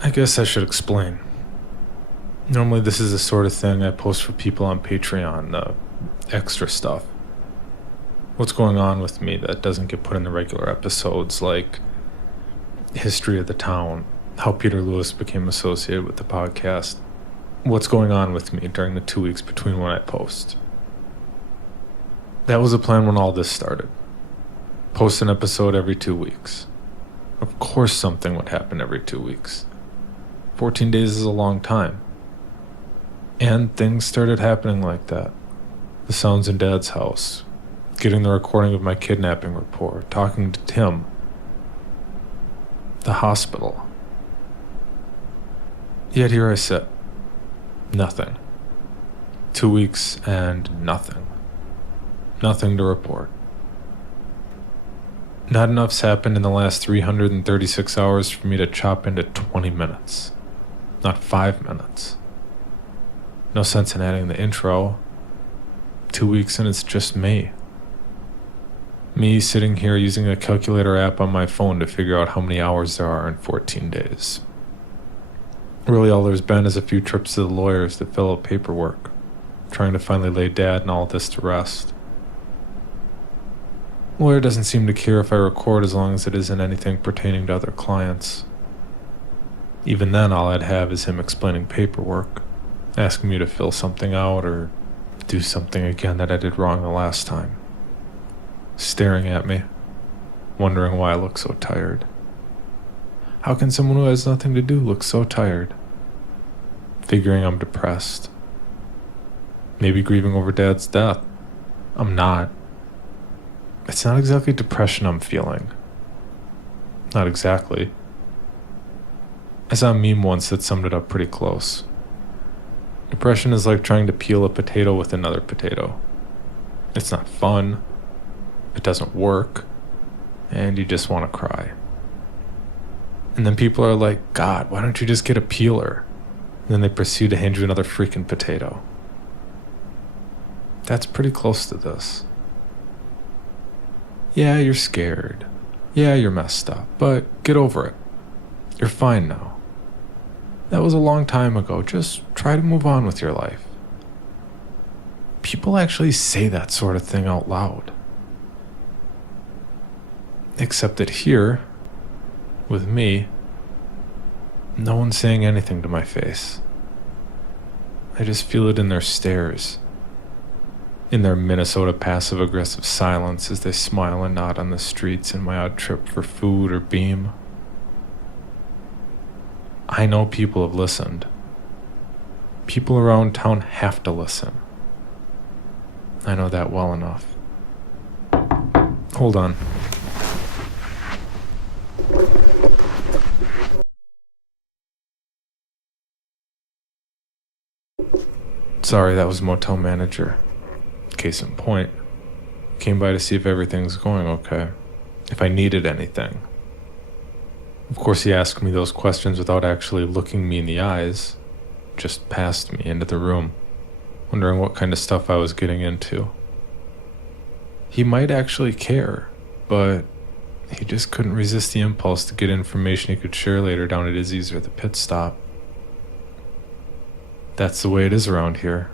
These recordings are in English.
I guess I should explain. Normally, this is the sort of thing I post for people on Patreon, extra stuff. What's going on with me that doesn't get put in the regular episodes, like history of the town, how Peter Lewis became associated with the podcast, what's going on with me during the 2 weeks between when I post. That was the plan when all this started. Post an episode every 2 weeks. Of course something would happen every 2 weeks. 14 days is a long time. And things started happening like that. The sounds in Dad's house, getting the recording of my kidnapping report, talking to Tim, the hospital. Yet here I sit. Nothing. 2 weeks and nothing. Nothing to report. Not enough's happened in the last 336 hours for me to chop into 20 minutes. Not 5 minutes. No sense in adding the intro. 2 weeks and it's just me. Me sitting here using a calculator app on my phone to figure out how many hours there are in 14 days. Really all there's been is a few trips to the lawyers to fill out paperwork, trying to finally lay Dad and all this to rest. Lawyer doesn't seem to care if I record as long as it isn't anything pertaining to other clients. Even then, all I'd have is him explaining paperwork, asking me to fill something out or do something again that I did wrong the last time. Staring at me, wondering why I look so tired. How can someone who has nothing to do look so tired? Figuring I'm depressed. Maybe grieving over Dad's death. I'm not. It's not exactly depression I'm feeling. Not exactly. I saw a meme once that summed it up pretty close. Depression is like trying to peel a potato with another potato. It's not fun. It doesn't work. And you just want to cry. And then people are like, God, why don't you just get a peeler? And then they proceed to hand you another freaking potato. That's pretty close to this. Yeah, you're scared. Yeah, you're messed up, but get over it. You're fine now. That was a long time ago. Just try to move on with your life. People actually say that sort of thing out loud. Except that here, with me, no one's saying anything to my face. I just feel it in their stares. In their Minnesota passive-aggressive silence as they smile and nod on the streets in my odd trip for food or beam. I know people have listened. People around town have to listen. I know that well enough. Hold on. Sorry, that was motel manager. Case in point, came by to see if everything's going okay, if I needed anything. Of course, he asked me those questions without actually looking me in the eyes, just past me into the room, wondering what kind of stuff I was getting into. He might actually care, but he just couldn't resist the impulse to get information he could share later down at Izzy's or the pit stop. That's the way it is around here.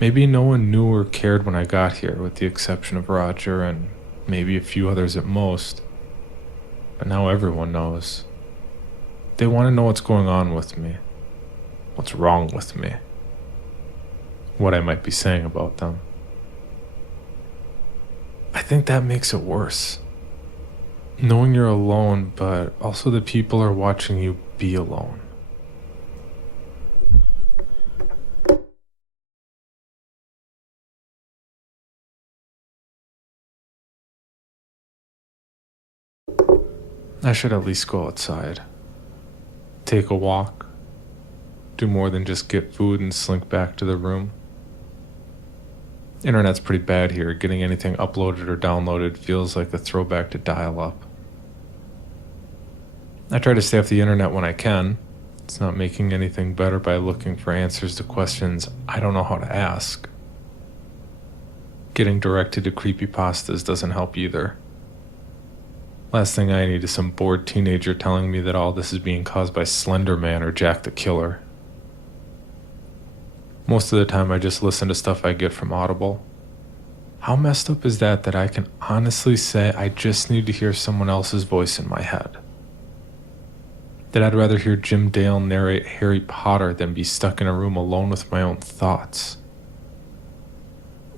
Maybe no one knew or cared when I got here, with the exception of Roger and maybe a few others at most. But now everyone knows. They want to know what's going on with me, what's wrong with me, what I might be saying about them. I think that makes it worse. Knowing you're alone, but also the people are watching you be alone. I should at least go outside. Take a walk. Do more than just get food and slink back to the room. Internet's pretty bad here. Getting anything uploaded or downloaded feels like a throwback to dial-up. I try to stay off the internet when I can. It's not making anything better by looking for answers to questions I don't know how to ask. Getting directed to creepypastas doesn't help either. Last thing I need is some bored teenager telling me that all this is being caused by Slender Man or Jack the Killer. Most of the time I just listen to stuff I get from Audible. How messed up is that I can honestly say I just need to hear someone else's voice in my head? That I'd rather hear Jim Dale narrate Harry Potter than be stuck in a room alone with my own thoughts.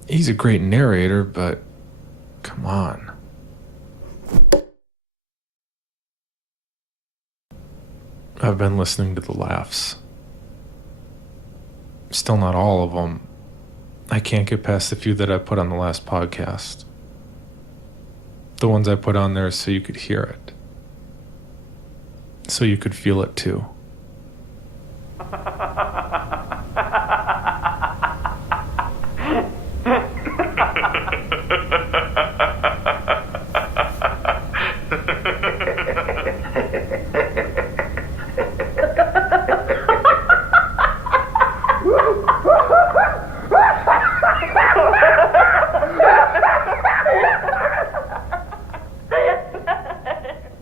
He's a great narrator, but come on. I've been listening to the laughs. Still not all of them. I can't get past the few that I put on the last podcast. The ones I put on there so you could hear it. So you could feel it too.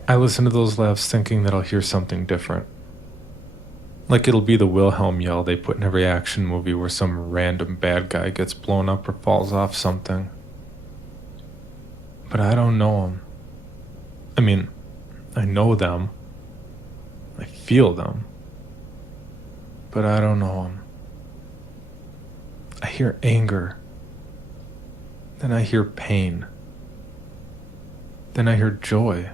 I listen to those laughs thinking that I'll hear something different. Like it'll be the Wilhelm yell they put in every action movie where some random bad guy gets blown up or falls off something. But I don't know them. I mean, I know them. I feel them. But I don't know them. I hear anger. Then I hear pain. Then I hear joy.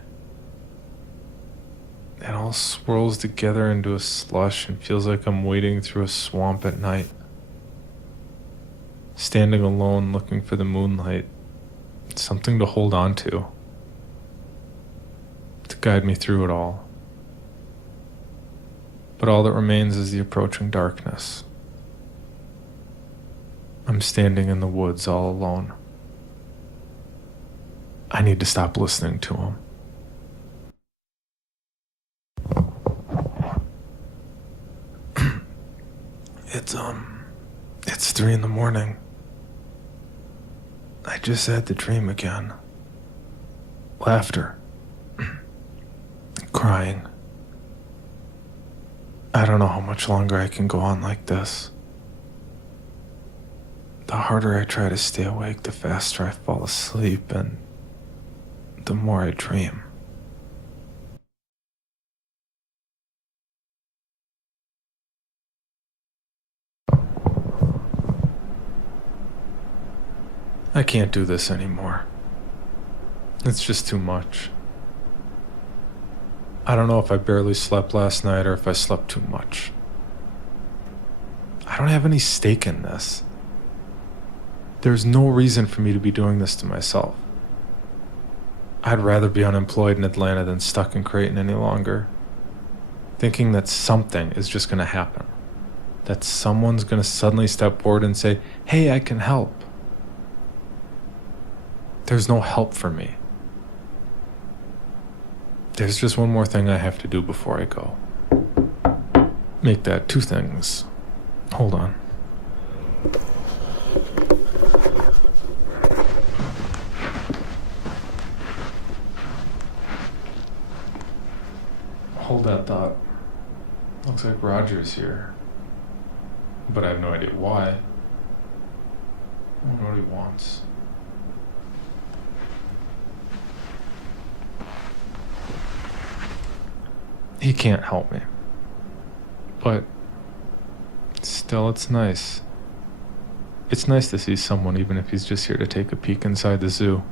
It all swirls together into a slush and feels like I'm wading through a swamp at night. Standing alone looking for the moonlight. Something to hold on to guide me through it all. But all that remains is the approaching darkness. I'm standing in the woods all alone. I need to stop listening to him. It's 3 a.m. I just had the dream again. Laughter. Crying. I don't know how much longer I can go on like this. The harder I try to stay awake, the faster I fall asleep, and the more I dream. I can't do this anymore. It's just too much. I don't know if I barely slept last night or if I slept too much. I don't have any stake in this. There's no reason for me to be doing this to myself. I'd rather be unemployed in Atlanta than stuck in Creighton any longer, thinking that something is just going to happen, that someone's going to suddenly step forward and say, "Hey, I can help." There's no help for me. There's just one more thing I have to do before I go. Make that 2 things. Hold on. Hold that thought. Looks like Roger's here. But I have no idea why. I don't know what he wants. He can't help me. But still, it's nice. It's nice to see someone, even if he's just here to take a peek inside the zoo.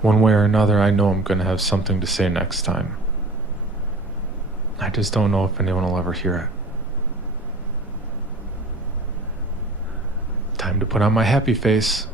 One way or another, I know I'm going to have something to say next time. I just don't know if anyone will ever hear it. Time to put on my happy face.